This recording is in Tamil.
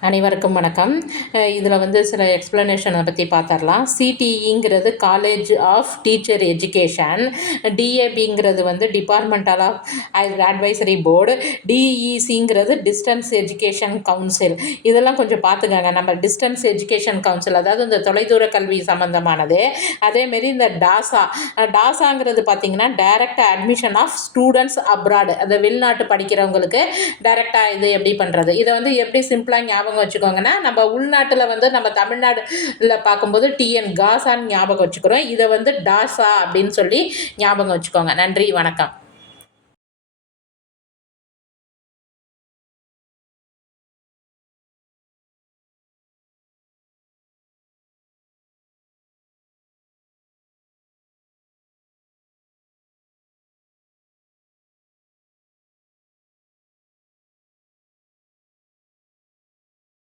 அனைவருக்கும் வணக்கம். இதில் சில எக்ஸ்ப்ளனேஷனை பற்றி பார்த்துடலாம். சிடிஇங்கிறது college of teacher education, டிஏபிங்கிறது departmental of advisory board, டிஇசிங்கிறது distance education council. இதெல்லாம் கொஞ்சம் பார்த்துக்கங்க. நம்ம டிஸ்டன்ஸ் எஜுகேஷன் கவுன்சில், அதாவது இந்த தொலைதூர கல்வி சம்மந்தமானது. அதேமாரி இந்த டாசாங்கிறது பார்த்திங்கன்னா direct admission of students abroad, அந்த வெளிநாட்டு படிக்கிறவங்களுக்கு டைரெக்டாக இது எப்படி பண்ணுறது. இதை எப்படி சிம்பிளாக ஞாபகம் வச்சுக்கோங்கன்னா, நம்ம உள்நாட்டில் நம்ம தமிழ்நாடுல பார்க்கும்போது டிஎன் காசான்னு ஞாபகம் வச்சுக்கிறோம். இதை டாசா அப்படின்னு சொல்லி ஞாபகம் வச்சுக்கோங்க. நன்றி, வணக்கம்.